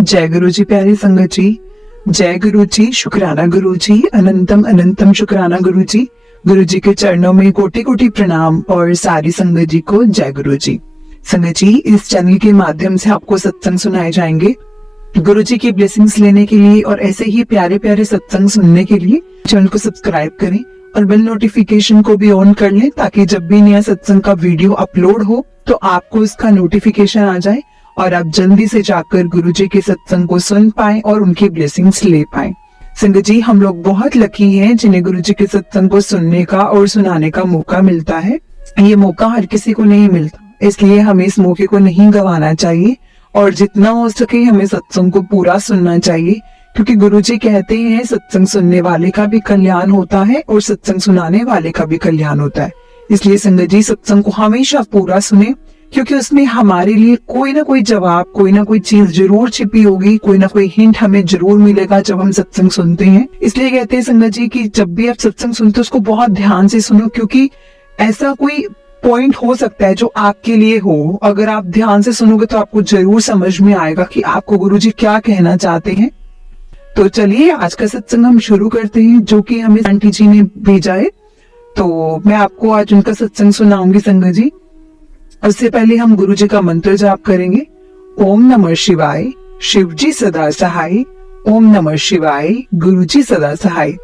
जय गुरु जी प्यारी संगत जी, जय गुरु जी, शुक्राना गुरु जी, अनंतम अनंतम शुक्राना गुरु जी। गुरु जी के चरणों में कोटि कोटि प्रणाम और सारी संगत जी को जय गुरु जी। संगत जी, इस चैनल के माध्यम से आपको सत्संग सुनाए जाएंगे। गुरु जी की ब्लेसिंग्स लेने के लिए और ऐसे ही प्यारे प्यारे सत्संग सुनने के लिए चैनल को सब्सक्राइब करें और बेल नोटिफिकेशन को भी ऑन कर लें, ताकि जब भी नया सत्संग का वीडियो अपलोड हो तो आपको इसका नोटिफिकेशन आ जाए और आप जल्दी से जाकर गुरु जी के सत्संग को सुन पाएं और उनकी ब्लेसिंग्स ले पाएं। संगत जी, हम लोग बहुत लकी हैं जिन्हें गुरु जी के सत्संग को सुनने का और सुनाने का मौका मिलता है। ये मौका हर किसी को नहीं मिलता, इसलिए हमें इस मौके को नहीं गंवाना चाहिए और जितना हो सके हमें सत्संग को पूरा सुनना चाहिए, क्योंकि गुरु जी कहते हैं सत्संग सुनने वाले का भी कल्याण होता है और सत्संग सुनाने वाले का भी कल्याण होता है। इसलिए संगत जी, सत्संग को हमेशा पूरा सुने, क्योंकि उसमें हमारे लिए कोई ना कोई जवाब, कोई ना कोई चीज जरूर छिपी होगी, कोई ना कोई हिंट हमें जरूर मिलेगा जब हम सत्संग सुनते हैं। इसलिए कहते हैं संगत जी कि जब भी आप सत्संग सुनते हो उसको बहुत ध्यान से सुनो, क्योंकि ऐसा कोई पॉइंट हो सकता है जो आपके लिए हो। अगर आप ध्यान से सुनोगे तो आपको जरूर समझ में आएगा कि आपको गुरुजी क्या कहना चाहते हैं। तो चलिए आज का सत्संग हम शुरू करते हैं, जो कि हमें आंटी जी ने भेजा है। तो मैं आपको आज उनका सत्संग सुनाऊंगी संगत जी। उससे पहले हम गुरु जी का मंत्र जाप करेंगे। ओम नमः शिवाय, शिव जी सदा सहाय। ओम नमः शिवाय, गुरु जी सदा सहाय।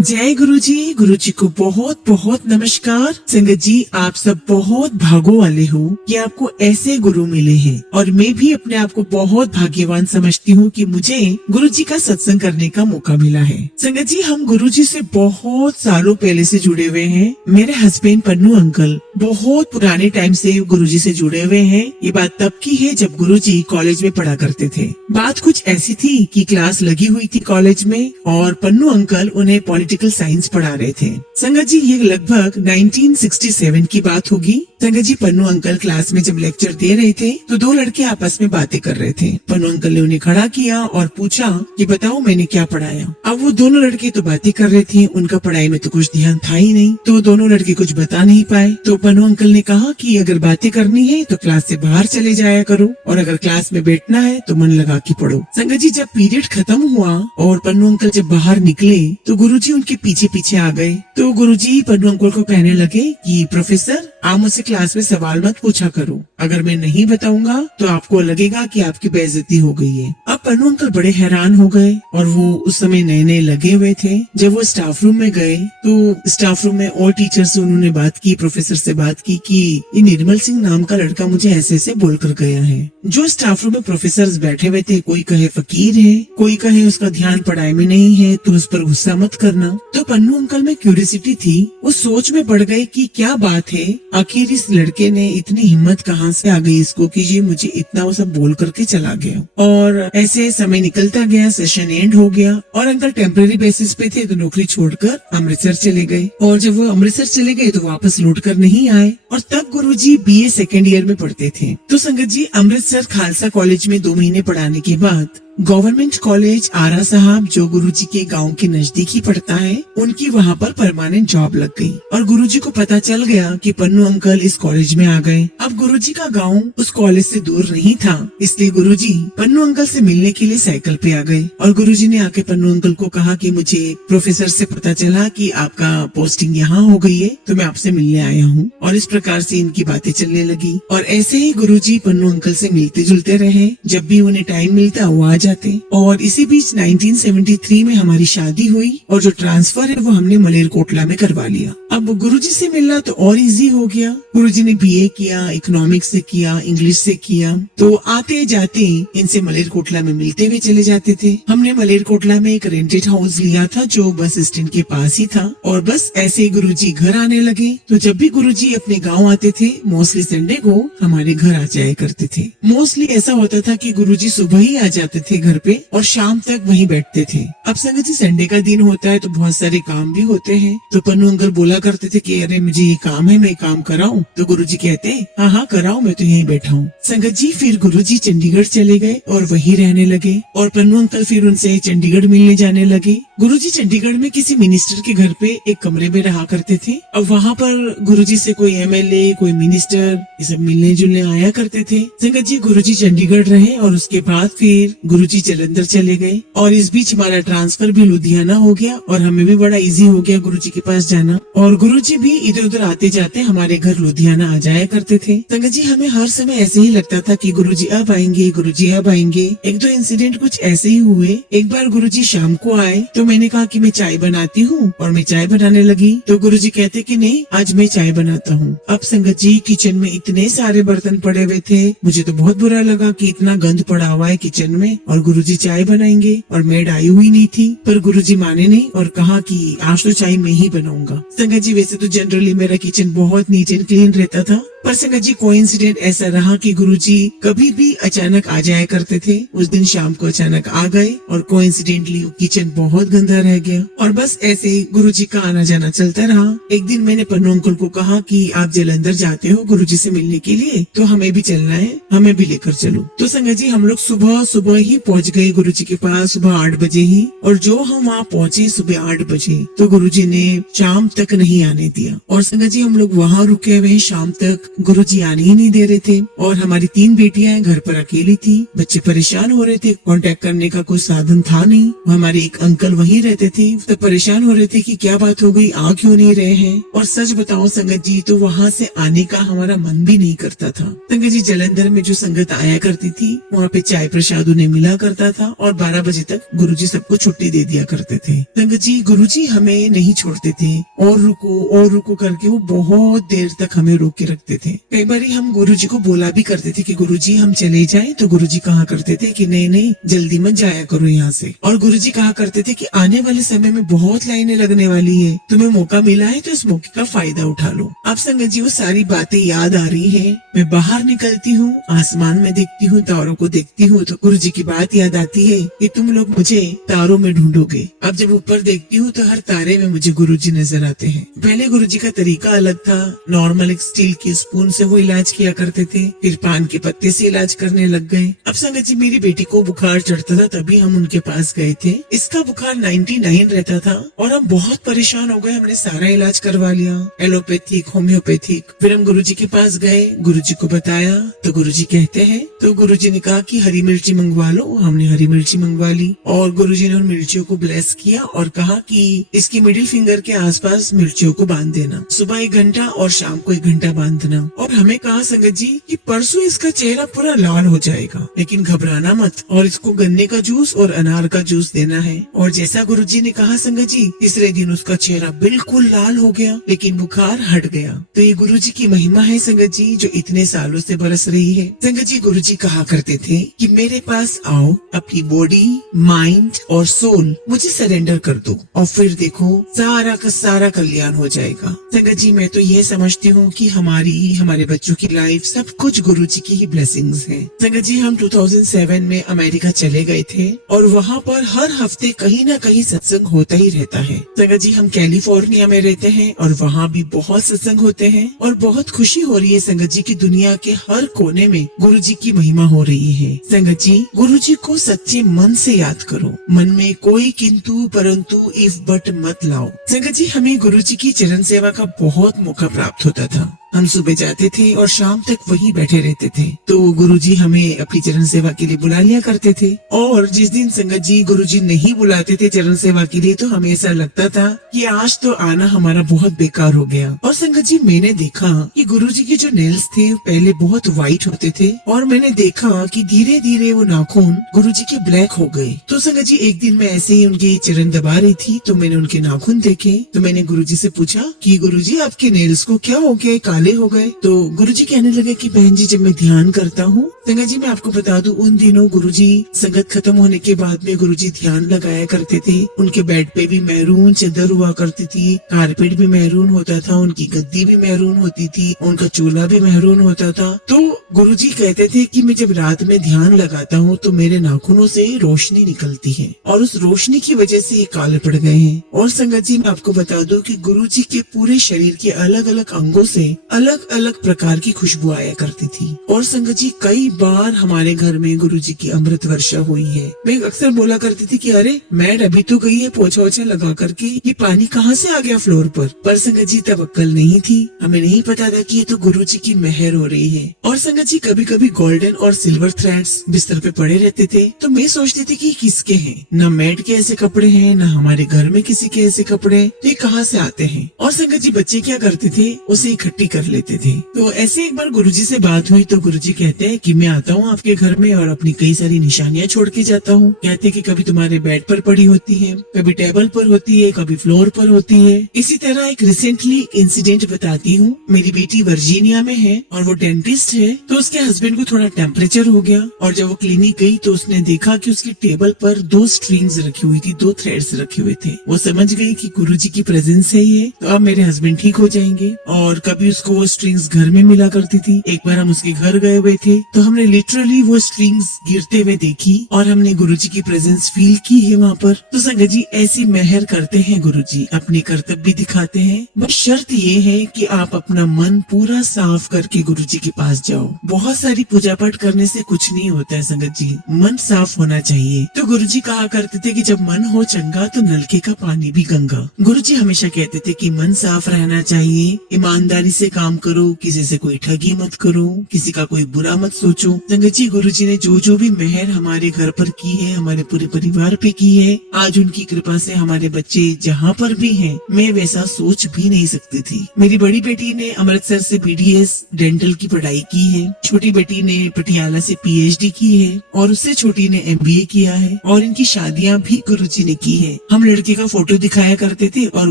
जय गुरु जी को बहुत बहुत नमस्कार। संगत जी, आप सब बहुत भागों वाले हो कि आपको ऐसे गुरु मिले हैं, और मैं भी अपने आप को बहुत भाग्यवान समझती हूँ कि मुझे गुरु जी का सत्संग करने का मौका मिला है। संगत जी, हम गुरु जी से बहुत सालों पहले से जुड़े हुए हैं। मेरे हस्बैंड पन्नू अंकल बहुत पुराने टाइम से गुरु जी से जुड़े हुए हैं। ये बात तब की है जब गुरु जी कॉलेज में पढ़ा करते थे। बात कुछ ऐसी थी कि क्लास लगी हुई थी कॉलेज में और पन्नू अंकल उन्हें पॉलिटिकल साइंस पढ़ा रहे थे। संगत जी, ये लगभग 1967 की बात होगी। संगत जी, पन्नू अंकल क्लास में जब लेक्चर दे रहे थे तो दो लड़के आपस में बातें कर रहे थे। पन्नू अंकल ने उन्हें खड़ा किया और पूछा कि बताओ मैंने क्या पढ़ाया। अब वो दोनों लड़के तो बातें कर रहे थे, उनका पढ़ाई में तो कुछ ध्यान था ही नहीं, तो दोनों लड़के कुछ बता नहीं पाए। तो पन्नू अंकल ने कहा कि अगर बातें करनी है तो क्लास से बाहर चले जाया करो, और अगर क्लास में बैठना है तो मन लगा के पढ़ो। संगत जी, जब पीरियड खत्म हुआ और पन्नू अंकल जब बाहर निकले तो गुरुजी उनके पीछे पीछे आ गए। तो गुरुजी पन्नू अंकल को कहने लगे कि प्रोफेसर, आप मुझसे क्लास में सवाल मत पूछा करो, अगर मैं नहीं बताऊंगा तो आपको लगेगा कि आपकी बेइज्जती हो गई है। अब पन्नू अंकल बड़े हैरान हो गए, और वो उस समय नए नए लगे हुए थे। जब वो स्टाफ रूम में गए तो स्टाफ रूम में और टीचर से उन्होंने बात की, प्रोफेसर से बात की कि ये निर्मल सिंह नाम का लड़का मुझे ऐसे ऐसे बोल कर गया है। जो स्टाफ रूम में प्रोफेसर बैठे हुए थे, कोई कहे फकीर है, कोई कहे उसका ध्यान पढ़ाई में नहीं है तो उस पर गुस्सा मत करना। तो पन्नू अंकल में क्यूरियोसिटी थी, वो सोच में पड़ गए कि क्या बात है, आखिर इस लड़के ने इतनी हिम्मत कहाँ से आ गई इसको कि ये मुझे इतना वो सब बोल करके चला गया। और ऐसे समय निकलता गया, सेशन एंड हो गया और अंकल टेम्पररी बेसिस पे थे तो नौकरी छोड़कर अमृतसर चले गए। और जब वो अमृतसर चले गए तो वापस लौट कर नहीं आए, और तब गुरुजी बीए सेकेंड ईयर में पढ़ते थे। तो संगत जी, अमृतसर खालसा कॉलेज में 2 महीने पढ़ाने के बाद गवर्नमेंट कॉलेज आरा साहब, जो गुरुजी के गांव के नजदीक ही पड़ता है, उनकी वहाँ पर परमानेंट जॉब लग गई। और गुरुजी को पता चल गया कि पन्नू अंकल इस कॉलेज में आ गए। अब गुरुजी का गांव उस कॉलेज से दूर नहीं था, इसलिए गुरुजी पन्नू अंकल से मिलने के लिए साइकिल पे आ गए। और गुरुजी ने आके पन्नू अंकल को कहा कि मुझे प्रोफेसर से पता चला कि आपका पोस्टिंग यहाँ हो गई है, तो मैं आपसे मिलने आया हूँ। और इस प्रकार से इनकी बातें चलने लगी, और ऐसे ही गुरुजी पन्नू अंकल से मिलते जुलते रहे। जब भी उन्हें टाइम मिलता वो आ जाते। और इसी बीच 1973 में हमारी शादी हुई, और जो ट्रांसफर है वो हमने मलेरकोटला में करवा लिया। अब गुरुजी से मिलना तो और इजी हो गया। गुरुजी ने बीए किया, इकोनॉमिक्स से किया, इंग्लिश से किया, तो आते जाते इनसे मलेरकोटला में मिलते हुए चले जाते थे। हमने मलेरकोटला में एक रेंटेड हाउस लिया था जो बस स्टैंड के पास ही था, और बस ऐसे ही गुरुजी घर आने लगे। तो जब भी गुरुजी अपने गाँव आते थे, मोस्टली संडे को हमारे घर आ जाया करते थे। मोस्टली ऐसा होता था कि गुरुजी सुबह ही आ जाते थे घर पे और शाम तक वहीं बैठते थे। अब संगत जी, संडे का दिन होता है तो बहुत सारे काम भी होते हैं। तो पन्नू अंकल बोला करते थे कि अरे मुझे ये काम है, मैं काम कराऊं, तो गुरुजी कहते हाँ हाँ कराओ, मैं तो यहीं बैठा हूँ। संगत जी फिर गुरुजी चंडीगढ़ चले गए और वहीं रहने लगे और पन्नू अंकल फिर उनसे चंडीगढ़ मिलने जाने लगे। गुरुजी चंडीगढ़ में किसी मिनिस्टर के घर पे एक कमरे में रहा करते थे। अब वहाँ पर गुरुजी से कोई एमएलए, कोई मिनिस्टर ये सब मिलने जुलने आया करते थे। संगत जी गुरुजी चंडीगढ़ रहे और उसके बाद फिर गुरुजी जालंधर चले गए और इस बीच हमारा ट्रांसफर भी लुधियाना हो गया और हमें भी बड़ा इजी हो गया गुरुजी के पास जाना। और गुरुजी भी इधर उधर आते जाते हमारे घर लुधियाना आ जाया करते थे। संगत जी हमें हर समय ऐसे ही लगता था कि गुरुजी अब आएंगे, गुरुजी अब आएंगे। एक दो इंसिडेंट कुछ ऐसे ही हुए। एक बार गुरुजी शाम को आए तो मैंने कहा कि मैं चाय बनाती हूँ और मैं चाय बनाने लगी तो गुरुजी कहते कि नहीं आज मैं चाय बनाता हूँ। अब संगत जी किचन में इतने सारे बर्तन पड़े हुए थे, मुझे तो बहुत बुरा लगा कि इतना गंद पड़ा हुआ है किचन में और गुरुजी चाय बनाएंगे और मेड आई हुई नहीं थी। पर गुरुजी माने नहीं और कहा कि आज तो चाय मैं ही बनाऊंगा। संगत जी वैसे तो जनरली मेरा किचन बहुत नीट एंड क्लीन रहता था, पर संगत जी कोइंसिडेंट ऐसा रहा कि गुरुजी कभी भी अचानक आ जाया करते थे। उस दिन शाम को अचानक आ गए और कोइंसिडेंटली किचन बहुत गंदा रह गया और बस ऐसे ही गुरुजी का आना जाना चलता रहा। एक दिन मैंने पन्नू अंकल को कहा कि आप जालंधर जाते हो गुरुजी से मिलने के लिए तो हमें भी चलना है, हमें भी लेकर चलो। तो संगत जी हम लोग सुबह सुबह ही पहुंच गए गुरुजी के पास, सुबह 8 बजे ही। और जो हम वहाँ पहुँचे सुबह 8 बजे तो गुरुजी ने शाम तक नहीं आने दिया। और संगत जी हम लोग वहाँ रुके हुए शाम तक, गुरुजी आने ही नहीं दे रहे थे। और हमारी 3 बेटियां घर पर अकेली थी, बच्चे परेशान हो रहे थे, कांटेक्ट करने का कोई साधन था नहीं। हमारे एक अंकल वहीं रहते थे तो परेशान हो रहे थे कि क्या बात हो गई, आ क्यों नहीं रहे हैं। और सच बताओ संगत जी तो वहाँ से आने का हमारा मन भी नहीं करता था। संगत जी जालंधर में जो संगत आया करती थी वहाँ पे चाय प्रसाद उन्हें मिला करता था और 12 बजे तक गुरुजी सबको छुट्टी दे दिया करते थे। संगत जी गुरुजी हमें नहीं छोड़ते थे और रुको करके वो बहुत देर तक हमें रोक के रखते थे। कई बार हम गुरुजी को बोला भी करते थे कि गुरुजी हम चले जाएं, तो गुरुजी कहा करते थे कि नहीं नहीं जल्दी मत जाया करो यहाँ से। और गुरुजी कहा करते थे कि आने वाले समय में बहुत लाइनें लगने वाली है, तुम्हें मौका मिला है तो इस मौके का फायदा उठा लो। अब संगत जी वो सारी बातें याद आ रही है। मैं बाहर निकलती हूँ, आसमान में देखती हूँ, तारों को देखती हूँ तो गुरुजी की बात याद आती है कि तुम लोग मुझे तारों में ढूंढोगे। अब जब ऊपर देखती हूँ तो हर तारे में मुझे गुरुजी नजर आते हैं। पहले गुरुजी का तरीका अलग था, नॉर्मल एक स्टील की स्पून से वो इलाज किया करते थे, फिर पान के पत्ते से इलाज करने लग गए। अब संगत जी मेरी बेटी को बुखार चढ़ता था तभी हम उनके पास गए थे। इसका बुखार 99 रहता था और हम बहुत परेशान हो गए। हमने सारा इलाज करवा लिया, एलोपैथिक, होम्योपैथिक। फिर हम गुरुजी के पास गए, गुरुजी को बताया तो गुरुजी कहते हैं, तो गुरुजी ने कहा कि हरी मिर्ची मंगवा लो। हमने हरी मिर्ची मंगवा ली और गुरुजी ने उन मिर्चियों को ब्लेस किया और कहा कि इसकी मिडिल फिंगर के आसपास मिर्चियों को बांध देना, सुबह 1 घंटा और शाम को 1 घंटा बांधना। और हमें कहा संगत जी कि परसों इसका चेहरा पूरा लाल हो जाएगा, लेकिन घबराना मत और इसको गन्ने का जूस और अनार का जूस देना है। और जैसा गुरुजी ने कहा संगत जी तीसरे दिन उसका चेहरा बिल्कुल लाल हो गया, लेकिन बुखार हट गया। तो ये गुरुजी की महिमा है संगत जी जो इतने सालों से बरस रही है। संगत जी गुरुजी कहा करते थे कि मेरे पास आओ, अपनी बॉडी, माइंड और सोल मुझे सरेंडर कर दो और फिर देखो सारा का सारा कल्याण हो जाएगा। संगत जी मैं तो ये समझती हूँ कि हमारे बच्चों की लाइफ सब कुछ गुरुजी की ही ब्लेसिंग्स है। संगत जी हम 2007 में अमेरिका चले गए थे और वहाँ पर हर हफ्ते कहीं ना कहीं सत्संग होता ही रहता है। संगत जी हम कैलिफोर्निया में रहते हैं और वहाँ भी बहुत सत्संग होते हैं और बहुत खुशी हो रही है संगत जी की दुनिया के हर कोने में गुरुजी की महिमा हो रही है। संगत जी गुरुजी को सच्चे मन से याद करो, मन में कोई किंतु परंतु इफ बट मत लाओ। संगत जी हमें गुरुजी की चरण सेवा का बहुत मौका प्राप्त होता था। हम सुबह जाते थे और शाम तक वहीं बैठे रहते थे, तो गुरुजी हमें अपनी चरण सेवा के लिए बुला लिया करते थे। और जिस दिन संगत जी गुरुजी नहीं बुलाते थे चरण सेवा के लिए तो हमें ऐसा लगता था कि आज तो आना हमारा बहुत बेकार हो गया। और संगत जी मैंने देखा कि गुरुजी के जो नेल्स थे पहले बहुत व्हाइट होते थे और मैंने देखा कि धीरे धीरे वो नाखून गुरुजी के ब्लैक हो गए। तो संगत जी एक दिन मैं ऐसे ही उनके चरण दबा रही थी तो मैंने उनके नाखून देखे, तो मैंने गुरुजी से पूछा कि गुरुजी आपके नेल्स को क्या हो गया, काले हो गए। तो गुरुजी कहने लगे कि बहन जी, जब मैं ध्यान करता हूँ, संगत जी मैं आपको बता दूं, उन दिनों गुरुजी संगत खत्म होने के बाद में गुरुजी ध्यान लगाया करते थे। उनके बेड पे भी मैरून चादर हुआ करती थी, कारपेट भी मैरून होता था, उनकी गद्दी भी मैरून होती थी, उनका चूल्हा भी मैरून होता था। तो गुरुजी कहते थे कि मैं जब रात में ध्यान लगाता हूँ तो मेरे नाखूनों से रोशनी निकलती है और उस रोशनी की वजह से ये काले पड़ गए हैं। और संगत जी मैं आपको बता दूं कि गुरुजी के पूरे शरीर के अलग अलग अंगों से अलग अलग प्रकार की खुशबू आया करती थी। और संगत जी कई बार हमारे घर में गुरुजी की अमृत वर्षा हुई है। मैं अक्सर बोला करती थी कि अरे मैड अभी तो गई है पोछा वोछा लगा करके, ये पानी कहाँ से आ गया फ्लोर पर संगत जी तब अक्कल नहीं थी, हमें नहीं पता था कि ये तो गुरुजी की मेहर हो रही है। और संगत जी कभी कभी गोल्डन और सिल्वर थ्रेड्स बिस्तर पे पड़े रहते थे, तो मैं सोचती थी कि किसके हैं, न मैड के ऐसे कपड़े हैं, न हमारे घर में किसी के ऐसे कपड़े, तो ये कहाँ से आते हैं। और संगत जी बच्चे क्या करते थे, उसे इकट्ठी कर लेते थे। तो ऐसे एक बार गुरुजी से बात हुई तो गुरुजी कहते हैं कि मैं आता हूँ आपके घर में और अपनी कई सारी निशानियां छोड़ के जाता हूँ। कहते कि कभी तुम्हारे बेड पर पड़ी होती है, कभी टेबल पर होती है, कभी फ्लोर पर होती है। इसी तरह एक रिसेंटली इंसिडेंट बताती हूँ। मेरी बेटी वर्जीनिया में है और वो डेंटिस्ट है, तो उसके हस्बैंड को थोड़ा टेम्परेचर हो गया और जब वो क्लिनिक गई तो उसने देखा कि उसकी टेबल पर 2 स्ट्रिंग्स रखी हुई थी, 2 थ्रेड्स रखे हुए थे। वो समझ गई कि गुरुजी की प्रेजेंस है ये, तो अब मेरे हस्बैंड ठीक हो जाएंगे। और कभी उसको वो स्ट्रिंग्स घर में मिला करती थी। एक बार हम उसके घर गए हुए थे तो हमने लिटरली वो स्ट्रिंग्स गिरते हुए देखी और हमने गुरुजी की प्रेजेंस फील की है वहाँ पर। तो संगत जी ऐसी मेहर करते हैं गुरुजी, अपने कर्तव्य भी दिखाते हैं। बस शर्त ये है कि आप अपना मन पूरा साफ करके गुरुजी के पास जाओ। बहुत सारी पूजा पाठ करने से कुछ नहीं होता है संगत जी, मन साफ होना चाहिए। तो गुरुजी कहा करते थे कि जब मन हो चंगा तो नलके का पानी भी गंगा। गुरुजी हमेशा कहते थे कि मन साफ रहना चाहिए, ईमानदारी से काम करो, किसी से कोई ठगी मत करो, किसी का कोई बुरा मत सोचो। संगत जी गुरुजी ने जो भी मेहर हमारे घर पर की है, हमारे पूरे परिवार पे की है, आज उनकी कृपा से हमारे बच्चे जहाँ पर भी हैं, मैं वैसा सोच भी नहीं सकती थी। मेरी बड़ी बेटी ने अमृतसर से BDS डेंटल की पढ़ाई की है, छोटी बेटी ने पटियाला से PhD की है और उससे छोटी ने MBA किया है और इनकी शादियाँ भी गुरुजी ने की है। हम लड़के का फोटो दिखाया करते थे और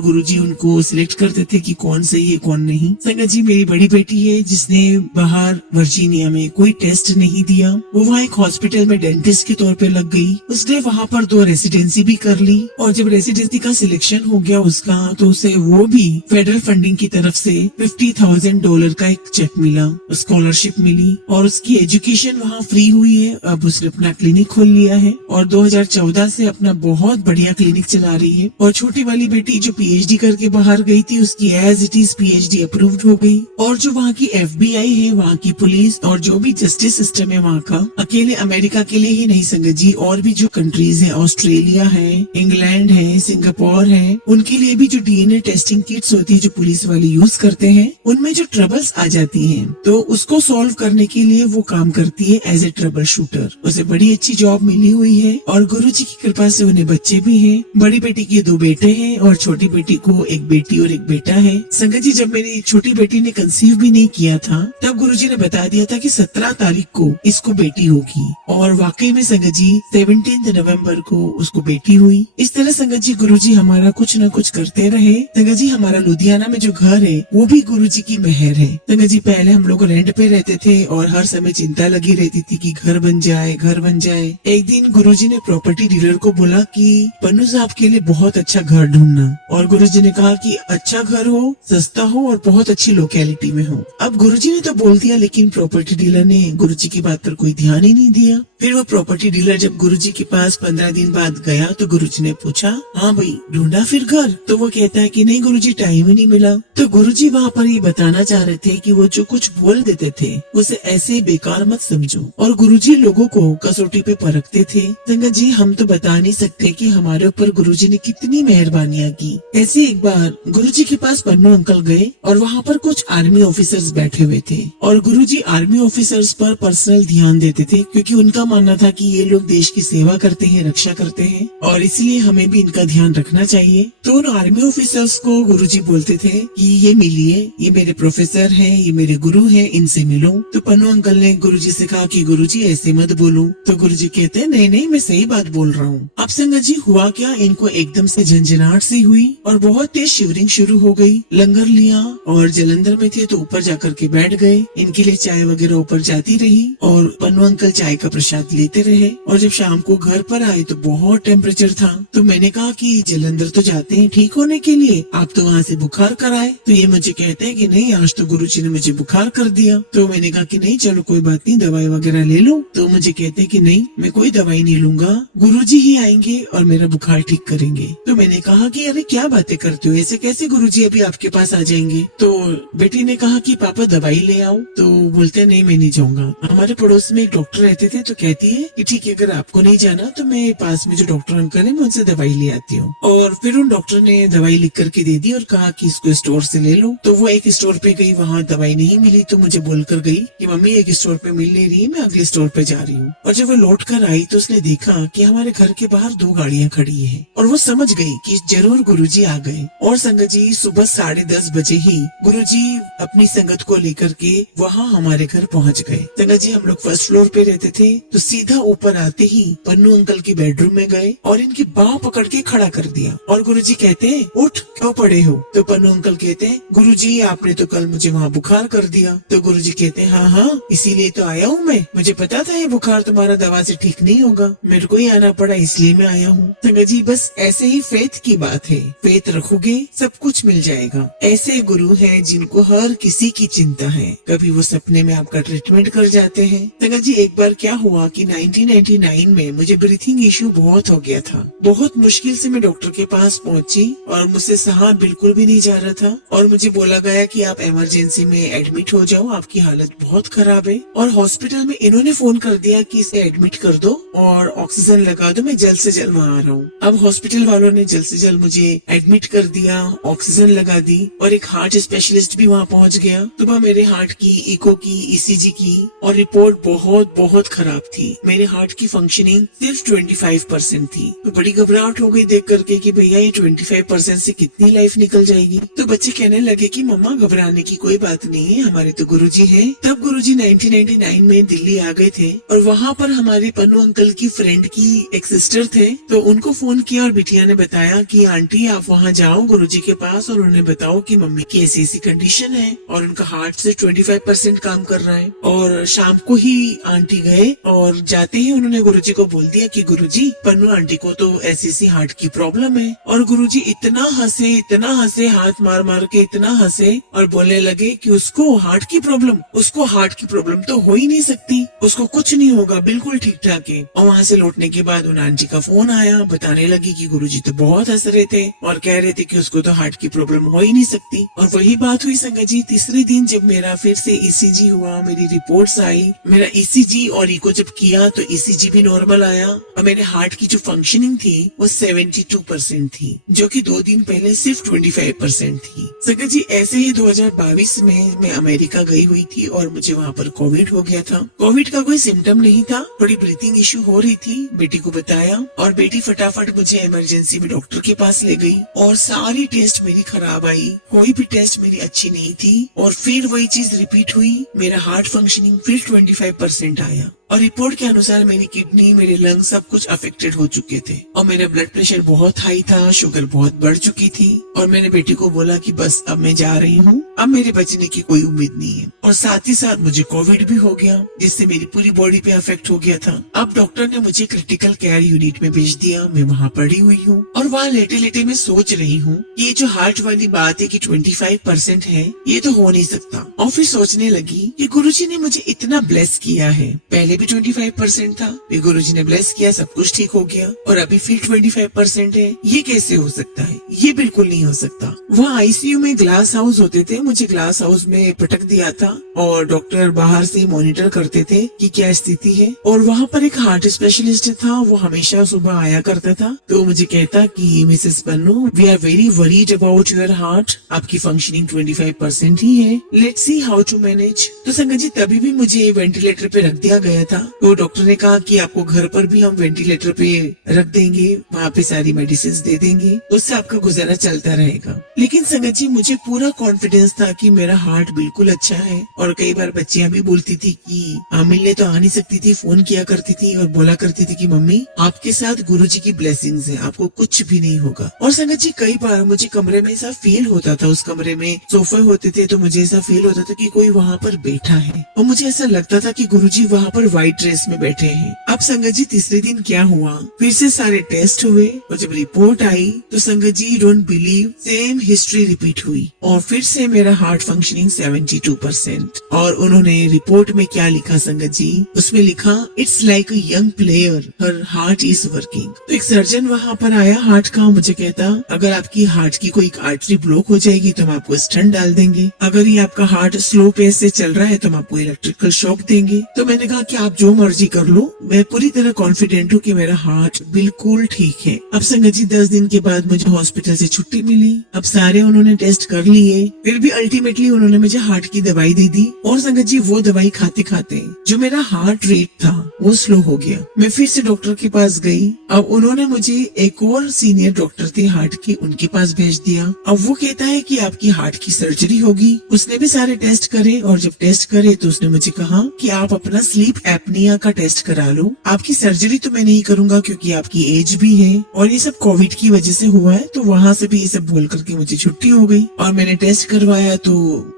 गुरुजी उनको सिलेक्ट करते थे कि कौन सही है कौन नहीं। संगत जी मेरी बड़ी बेटी है जिसने बाहर वर्जीनिया में कोई टेस्ट नहीं दिया, वो वहाँ एक हॉस्पिटल में डेंटिस्ट के तौर पे लग गई। उसने वहाँ पर 2 रेसिडेंसी भी कर ली और जब रेसिडेंसी का सिलेक्शन हो गया उसका, तो उसे वो भी फेडरल फंडिंग की तरफ से $50,000 का एक चेक मिला, स्कॉलरशिप मिली और उसकी एजुकेशन वहाँ फ्री हुई है। अब उसने अपना क्लिनिक खोल लिया है और 2014 से अपना बहुत बढ़िया क्लिनिक चला रही है। और छोटी वाली बेटी जो PhD करके बाहर गई थी, उसकी as it is PhD approved हो गई। और जो वहाँ की FBI है, वहाँ की पुलिस और जो भी जस्टिस सिस्टम है वहाँ का, अकेले अमेरिका के लिए ही नहीं संगत जी, और भी जो कंट्रीज है, ऑस्ट्रेलिया है, इंग्लैंड है, सिंगापुर है, उनके लिए भी जो DNA टेस्टिंग किट्स होती है जो पुलिस वाले यूज करते हैं, उनमें जो ट्रबल्स आ जाती हैं, तो उसको सॉल्व करने के लिए वो काम करती है एज ए ट्रबल शूटर। उसे बड़ी अच्छी जॉब मिली हुई है और गुरुजी की कृपा से उन्हें बच्चे भी हैं। बड़ी बेटी के 2 बेटे हैं और छोटी बेटी को एक बेटी और एक बेटा है। संगत जी जब मेरी छोटी बेटी ने कंसीव भी नहीं किया था तब गुरुजी ने बता दिया था कि 17 तारीख को इसको बेटी होगी और वाकई में संगत जी 17 नवंबर को उसको बेटी हुई। इस तरह संगत जी गुरुजी हमारा कुछ न कुछ करते रहे। संगत जी हमारा लुधियाना में जो घर है वो भी गुरुजी की मेहर है। संगत जी पहले हम लोग रेंट पे रहते थे और हर समय चिंता लगी रहती थी कि घर बन जाए, घर बन जाए। एक दिन गुरुजी ने प्रॉपर्टी डीलर को बोला कि पन्नू साहब के लिए बहुत अच्छा घर ढूंढना, और गुरुजी ने कहा कि अच्छा घर हो, सस्ता हो और बहुत अच्छी लोकेलिटी में हो। अब गुरुजी ने तो बोल दिया, लेकिन प्रॉपर्टी डीलर ने गुरुजी की बात पर कोई ध्यान ही नहीं दिया। फिर वो प्रॉपर्टी डीलर जब गुरुजी के पास 15 दिन बाद गया तो गुरुजी ने पूछा, हाँ भाई ढूंढा फिर घर? तो वो कहता है कि नहीं गुरुजी, टाइम ही नहीं मिला। तो गुरुजी वहाँ पर ये बताना चाह रहे थे कि वो जो कुछ बोल देते थे उसे ऐसे बेकार मत समझो, और गुरुजी लोगों को कसौटी पे परखते थे। संगत जी हम तो बता नहीं सकते कि हमारे ऊपर गुरुजी ने कितनी मेहरबानियां की। ऐसे एक बार गुरुजी के पास पन्नू अंकल गए और वहाँ पर कुछ आर्मी ऑफिसर्स बैठे हुए थे और गुरुजी आर्मी ऑफिसर्स पर पर्सनल ध्यान देते थे, क्योंकि उनका मानना था कि ये लोग देश की सेवा करते हैं, रक्षा करते हैं और इसलिए हमें भी इनका ध्यान रखना चाहिए। तो उन आर्मी ऑफिसर्स को गुरुजी बोलते थे कि ये मिलिए, ये मेरे प्रोफेसर हैं, ये मेरे गुरु हैं, इनसे मिलो। तो पन्नू अंकल ने गुरुजी से कहा कि गुरुजी ऐसे मत बोलो। तो गुरुजी कहते हैं नहीं नहीं मैं सही बात बोल रहा हूँ। अब संगत जी हुआ क्या, इनको एकदम से झंझनाहट सी हुई और बहुत तेज शिवरिंग शुरू हो गई। लंगर लिया और जलन अंदर में थे तो ऊपर जाकर के बैठ गए। इनके लिए चाय वगैरह ऊपर जाती रही और पन्नू अंकल चाय का प्रसाद लेते रहे। और जब शाम को घर पर आए तो बहुत टेम्परेचर था। तो मैंने कहा कि जलंधर तो जाते हैं ठीक होने के लिए, आप तो वहाँ से बुखार कराए। तो ये मुझे कहते हैं कि नहीं, आज तो गुरुजी ने मुझे बुखार कर दिया। तो मैंने कहा कि नहीं चलो कोई बात नहीं, दवाई वगैरह ले लो। तो मुझे कहते हैं कि नहीं, मैं कोई दवाई नहीं लूंगा, गुरुजी ही आएंगे और मेरा बुखार ठीक करेंगे। तो मैंने कहा कि अरे क्या बातें करते हो, ऐसे कैसे गुरुजी अभी आपके पास आ जाएंगे। तो बेटी ने कहा कि पापा दवाई ले आओ। तो बोलते नहीं मैं नहीं जाऊंगा। हमारे पड़ोस में एक डॉक्टर रहते थे तो कहती है कि ठीक है, अगर आपको नहीं जाना तो मैं पास में जो डॉक्टर अंकल है मैं उनसे दवाई ले आती हूँ। और फिर उन डॉक्टर ने दवाई लिख करके दे दी और कहा कि इसको स्टोर से ले लो। तो वो एक स्टोर पे गई, वहाँ दवाई नहीं मिली तो मुझे बोलकर गई कि मम्मी एक स्टोर पे मिल नहीं रही, मैं अगले स्टोर पे जा रही हूँ। और जब वो लौट कर आई तो उसने देखा कि हमारे घर के बाहर 2 गाड़ियाँ खड़ी है और वो समझ गई कि जरूर गुरुजी आ गए। और संगत जी सुबह 10:30 बजे ही गुरुजी अपनी संगत को लेकर के वहाँ हमारे घर पहुँच गए। संगत जी हम लोग फर्स्ट फ्लोर पे रहते थे तो सीधा ऊपर आते ही पन्नू अंकल के बेडरूम में गए और इनकी बाह पकड़ के खड़ा कर दिया। और गुरुजी कहते हैं उठ, क्यों पड़े हो। तो पन्नू अंकल कहते हैं गुरुजी आपने तो कल मुझे वहाँ बुखार कर दिया। तो गुरुजी कहते हैं हाँ, इसीलिए तो आया हूँ मैं, मुझे पता था ये बुखार तुम्हारा दवा से ठीक नहीं होगा, मेरे को ही आना पड़ा इसलिए मैं आया हूँ। संगत जी बस ऐसे ही फेथ की बात है, फेथ रखोगे सब कुछ मिल जाएगा। ऐसे गुरु हैं जिनको हर किसी की चिंता है, कभी वो सपने में आपका ट्रीटमेंट कर जाते हैं। संगत जी एक बार क्या हुआ कि 1999 में मुझे ब्रीथिंग इश्यू बहुत हो गया था। बहुत मुश्किल से मैं डॉक्टर के पास पहुंची और मुझसे सहा बिल्कुल भी नहीं जा रहा था और मुझे बोला गया कि आप इमरजेंसी में एडमिट हो जाओ, आपकी हालत बहुत खराब है। और हॉस्पिटल में इन्होंने फोन कर दिया कि इसे एडमिट कर दो और ऑक्सीजन लगा दो, मैं जल्द से जल्द वहाँ आ रहा हूँ। अब हॉस्पिटल वालों ने जल्द से जल्द मुझे एडमिट कर दिया, ऑक्सीजन लगा दी और एक हार्ट स्पेशलिस्ट भी वहाँ पहुँच गया। सुबह मेरे हार्ट की इको की, ECG की और रिपोर्ट बहुत बहुत खराब थी। मेरे हार्ट की फंक्शनिंग सिर्फ 25% थी। तो बड़ी घबराहट हो गई देख करके कि भैया ये 25% से कितनी लाइफ निकल जाएगी। तो बच्चे कहने लगे कि मम्मा घबराने की कोई बात नहीं है, हमारे तो गुरुजी हैं। तब गुरुजी 1999 में दिल्ली आ गए थे और वहाँ पर हमारे पन्नू अंकल की फ्रेंड की एक सिस्टर थे। तो उनको फोन किया और बिटिया ने बताया कि आंटी आप वहाँ जाओ गुरुजी के पास और उन्हें बताओ कि मम्मी की ऐसी कंडीशन है और उनका हार्ट से 25% काम कर रहा है। और शाम को ही आंटी गए और जाते ही उन्होंने गुरुजी को बोल दिया कि गुरुजी पन्नू आंटी को तो ऐसी हार्ट की प्रॉब्लम है। और गुरुजी इतना हंसे, हाथ मार मार के इतना हंसे और बोलने लगे कि उसको हार्ट की प्रॉब्लम तो हो ही नहीं सकती, उसको कुछ नहीं होगा, बिल्कुल ठीक ठाक है। और वहाँ से लौटने के बाद उन आंटी का फोन आया, बताने लगी कि गुरुजी तो बहुत हंस रहे थे और कह रहे थे कि उसको तो हार्ट की प्रॉब्लम हो ही नहीं सकती। और वही बात हुई संगत जी, तीसरे दिन जब मेरा फिर से ECG हुआ, मेरी रिपोर्ट्स आई, मेरा ECG और इको जब किया तो ECG भी नॉर्मल आया और मेरे हार्ट की जो फंक्शनिंग थी वो 72% थी, जो कि 2 दिन पहले सिर्फ 25% थी। संगत जी ऐसे ही 2022 में मैं अमेरिका गई हुई थी और मुझे वहाँ पर कोविड हो गया था। कोविड का कोई सिम्टम नहीं था, थोड़ी ब्रीथिंग इश्यू हो रही थी, बेटी को बताया और बेटी फटाफट मुझे इमरजेंसी में डॉक्टर के पास ले गई और सारी टेस्ट मेरी खराब आई, कोई भी टेस्ट मेरी अच्छी नहीं थी। और फिर वही चीज रिपीट हुई, मेरा हार्ट फंक्शनिंग फिर 25% आया और रिपोर्ट के अनुसार मेरी किडनी, मेरे लंग सब कुछ अफेक्टेड हो चुके थे और मेरा ब्लड प्रेशर बहुत हाई था, शुगर बहुत बढ़ चुकी थी। और मैंने बेटी को बोला कि बस अब मैं जा रही हूँ, अब मेरे बचने की कोई उम्मीद नहीं है। और साथ ही साथ मुझे कोविड भी हो गया जिससे मेरी पूरी बॉडी पे अफेक्ट हो गया था। अब डॉक्टर ने मुझे क्रिटिकल केयर यूनिट में भेज दिया, मैं वहाँ पड़ी हुई हूँ और वहाँ लेटे लेटे मैं सोच रही हूँ ये जो हार्ट वाली बात है कि 25% है, ये तो हो नहीं सकता। और फिर सोचने लगी कि गुरुजी ने मुझे इतना ब्लेस किया है, पहले भी 25% था, फिर गुरुजी ने ब्लेस किया, सब कुछ ठीक हो गया और अभी फिर 25% है, ये कैसे हो सकता है? ये बिल्कुल नहीं हो सकता। वहाँ ICU में ग्लास हाउस होते थे, मुझे ग्लास हाउस में पटक दिया था और डॉक्टर बाहर से मॉनिटर करते थे कि क्या स्थिति है। और वहाँ पर एक हार्ट स्पेशलिस्ट था, वो हमेशा सुबह आया करता था, तो मुझे कहता कि Mrs Pannu we are very worried about your heart, आपकी फंक्शनिंग 25% ही है, let's see how to manage. तो संगत जी तभी भी मुझे वेंटिलेटर पे रख दिया गया था। तो डॉक्टर ने कहा कि आपको घर पर भी हम वेंटिलेटर पे रख देंगे, वहाँ पे सारी मेडिसिन दे देंगे, उससे आपका गुजारा चलता रहेगा। लेकिन संगत जी मुझे पूरा कॉन्फिडेंस था कि मेरा हार्ट बिल्कुल अच्छा है। और कई बार बच्चियां भी बोलती थी कि मिलने तो आ नहीं सकती थी, फोन किया करती थी और बोला करती थी कि मम्मी आपके साथ गुरुजी की ब्लेसिंग्स है, आपको कुछ भी नहीं होगा। और संगत जी कई बार मुझे कमरे में ऐसा फील होता था, उस कमरे में सोफे होते थे तो मुझे ऐसा फील होता था कि कोई वहाँ पर बैठा है और मुझे ऐसा लगता था कि गुरुजी वहाँ पर व्हाइट ड्रेस में बैठे हैं। अब संगत जी तीसरे दिन क्या हुआ, फिर से सारे टेस्ट हुए और जब रिपोर्ट आई तो संगत जी don't believe same history repeat हुई और फिर से मेरा हार्ट फंक्शनिंग 72%। और उन्होंने रिपोर्ट में क्या लिखा संगत जी, उसमें लिखा it's like a young player, her heart is working. तो एक सर्जन वहाँ पर आया हार्ट का, मुझे कहता अगर आपकी हार्ट की कोई आर्टरी ब्लॉक हो जाएगी तो हम आपको स्टंट डाल देंगे, अगर ये आपका हार्ट स्लो पेस से चल रहा है तो हम आपको इलेक्ट्रिकल शॉक देंगे। तो मैंने कहा कि आप जो मर्जी कर लो, मैं पूरी तरह कॉन्फिडेंट हूँ कि मेरा हार्ट बिल्कुल ठीक है। अब संगत जी 10 दिन के बाद मुझे हॉस्पिटल से छुट्टी मिली। अब सारे उन्होंने टेस्ट कर लिए, फिर भी अल्टीमेटली उन्होंने मुझे हार्ट की दवाई दे दी। और संगत जी वो दवाई खाते खाते जो मेरा हार्ट रेट था वो स्लो हो गया। मैं फिर से डॉक्टर के पास गई। अब उन्होंने मुझे एक और सीनियर डॉक्टर थे हार्ट के, उनके पास भेज दिया। अब वो कहता है कि आपकी हार्ट की सर्जरी होगी। उसने भी सारे टेस्ट करे और जब टेस्ट करे तो उसने मुझे कहा कि आप अपना स्लीप एपनिया का टेस्ट करा लो, आपकी सर्जरी तो मैं नहीं करूंगा क्योंकि आपकी एज भी है और ये सब कोविड की वजह से हुआ है। तो वहाँ से भी ये सब बोल करके मुझे छुट्टी हो गई और मैंने टेस्ट करवाया तो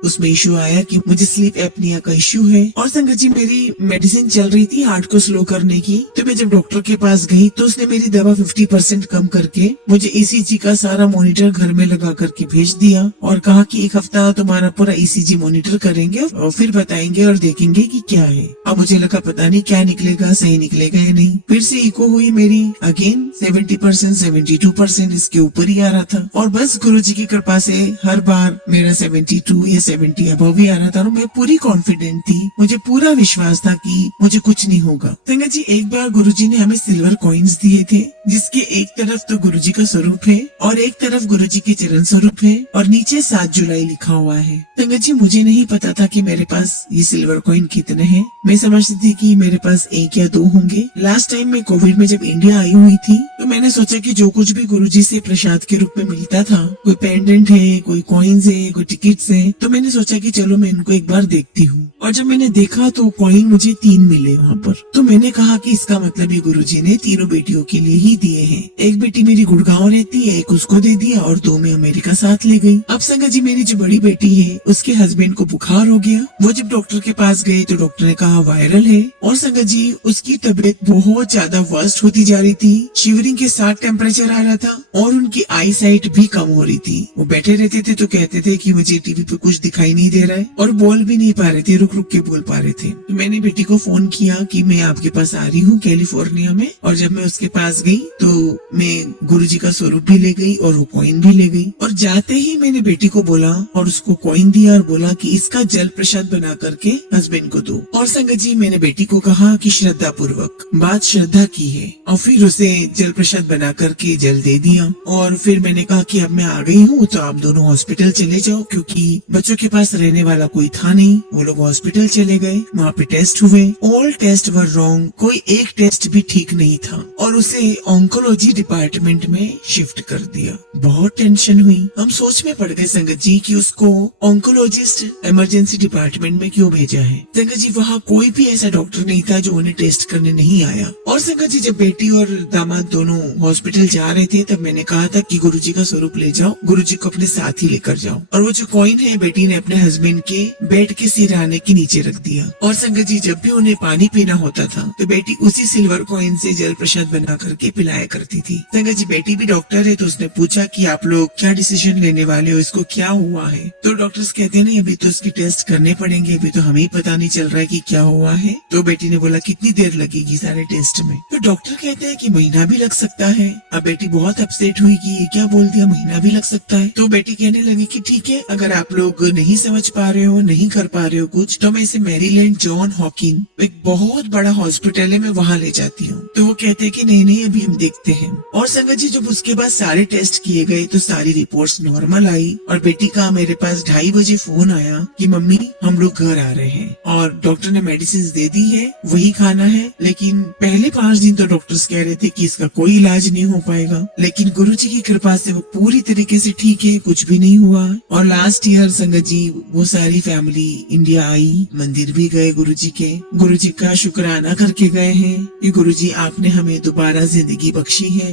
उसमें इश्यू आया कि मुझे स्लीप एपनिया का इश्यू है। और संगत जी मेरी मेडिसिन चल रही थी हार्ट को स्लो करने की, तो मैं जब डॉक्टर के पास गई तो उसने मेरी दवा 50% कम करके मुझे ईसीजी का सारा मॉनिटर घर में लगा करके भेज दिया और कहा कि एक हफ्ता तुम्हारा पूरा ईसीजी मॉनिटर करेंगे और फिर बताएंगे और देखेंगे कि क्या है। अब मुझे लगा पता नहीं क्या निकलेगा, सही निकलेगा या नहीं। फिर से इको हुई मेरी, अगेन 70% 72% इसके ऊपर ही आ रहा था और बस गुरुजी की कृपा से हर बार मेरा 72 या 70 अबव ही आ रहा था और मैं पूरी कॉन्फिडेंट थी, मुझे पूरा विश्वास था कि मुझे कुछ नहीं होगा। संगत जी एक बार गुरुजी ने हमें सिल्वर कॉइन्स दिए थे जिसके एक तरफ तो गुरुजी का स्वरूप है और एक तरफ गुरुजी के चरण स्वरूप है और नीचे 7 जुलाई लिखा हुआ है। संगत जी मुझे नहीं पता था कि मेरे पास ये सिल्वर कॉइन कितने हैं, मैं समझती थी कि मेरे पास 1 या 2 होंगे। लास्ट टाइम मैं कोविड में जब इंडिया आई हुई थी तो मैंने सोचा कि जो कुछ भी गुरुजी से प्रसाद के रूप में मिलता था, कोई पेंडेंट है, कोई कॉइन्स है, कोई टिकट्स है, तो मैंने सोचा कि चलो मैं इनको एक बार देखती हूँ। और जब मैंने देखा तो कॉइन मुझे 3 मिले वहाँ पर। तो मैंने कहा कि इसका मतलब ये गुरुजी ने तीनों बेटियों के लिए ही दिए हैं। एक बेटी मेरी गुड़गांव रहती है, एक उसको दे दिया और 2 में अमेरिका साथ ले गई। अब संगत जी मेरी जो बड़ी बेटी है उसके हस्बैंड को बुखार हो गया, वो जब डॉक्टर के पास गए तो डॉक्टर ने कहा वायरल है। और संगत जी उसकी तबीयत बहुत ज्यादा वर्स्ट होती जा रही थी, शिवरिंग के साथ टेम्परेचर आ रहा था और उनकी आई साइट भी कम हो रही थी। वो बैठे रहते थे तो कहते थे कि मुझे टीवी पे कुछ दिखाई नहीं दे रहा है और बोल भी नहीं पा रहे थे, रुक रुक के बोल पा रहे थे। तो मैंने बेटी को फोन किया कि मैं आपके पास आ रही हूँ कैलिफोर्निया में। और जब मैं उसके पास गई तो मैं गुरुजी का स्वरूप भी ले गई और वो कॉइन भी ले गई। और जाते ही मैंने बेटी को बोला और उसको कॉइन दिया और बोला कि इसका जल प्रसाद बना करके हस्बैंड को दो। और संगत जी मैंने बेटी को कहा कि श्रद्धा पूर्वक, बात श्रद्धा की है, और फिर उसे जल प्रसाद बना करके जल दे दिया। और फिर मैंने कहा कि अब मैं आ गई हूँ तो आप दोनों हॉस्पिटल चले जाओ, क्योंकि बच्चों के पास रहने वाला कोई था नहीं। वो लोग हॉस्पिटल चले गए, वहाँ पे टेस्ट हुए, ऑल टेस्ट वर रॉन्ग, कोई एक टेस्ट भी ठीक नहीं था और उसे ऑन्कोलॉजी डिपार्टमेंट में शिफ्ट कर दिया। बहुत टेंशन हुई, हम सोच में पड़ गए संगत जी कि उसको ऑन्कोलॉजिस्ट इमरजेंसी डिपार्टमेंट में क्यों भेजा है। संगत जी वहाँ कोई भी ऐसा डॉक्टर नहीं था जो उन्हें टेस्ट करने नहीं आया। और संगत जी जब बेटी और दामाद दोनों हॉस्पिटल जा रहे थे तब मैंने कहा था कि गुरुजी का स्वरूप ले जाओ, गुरुजी को अपने साथ ही लेकर जाओ। और वो जो कॉइन है बेटी ने अपने हस्बैंड के बेड के सिरहाने के नीचे रख दिया। और संगत जी जब भी उन्हें पानी पीना होता था तो बेटी उसी सिल्वर कॉइन से जल प्रसाद बना करके पिलाया करती थी। संगत जी बेटी भी डॉक्टर है तो उसने पूछा कि आप लोग क्या डिसीजन लेने वाले हो, इसको क्या हुआ है। तो डॉक्टर्स कहते हैं नहीं अभी तो उसके टेस्ट करने पड़ेंगे, अभी तो हमें पता नहीं चल रहा है कि क्या हुआ है। तो बेटी ने बोला कितनी देर लगेगी सारे टेस्ट में। तो डॉक्टर कहते हैं कि महीना भी लग सकता है। अब बेटी बहुत अपसेट हुई कि ये क्या बोल दिया, महीना भी लग सकता है। तो बेटी कहने लगी कि ठीक है, अगर आप लोग नहीं समझ पा रहे हो, नहीं कर पा रहे हो कुछ, तो मैं इसे मैरीलैंड जॉन हॉकिन एक बहुत बड़ा हॉस्पिटल है, मैं वहाँ ले जाती हूँ। तो वो कहते हैं कि नहीं नहीं अभी हम देखते हैं। और संगत जी जब उसके बाद सारे टेस्ट किए गए तो सारी रिपोर्ट्स नॉर्मल आई और बेटी का मेरे पास 2:30 बजे फोन आया बताया कि मम्मी हम लोग घर आ रहे हैं और डॉक्टर ने मेडिसिन दे दी है, वही खाना है। लेकिन पहले 5 दिन तो डॉक्टर्स कह रहे थे कि इसका कोई इलाज नहीं हो पाएगा, लेकिन गुरुजी की कृपा से वो पूरी तरीके से ठीक है, कुछ भी नहीं हुआ। और लास्ट ईयर संगत जी वो सारी फैमिली इंडिया आई, मंदिर भी गए गुरुजी के, गुरुजी का शुक्राना करके गए हैं कि गुरुजी आपने हमें दोबारा जिंदगी बख्शी है।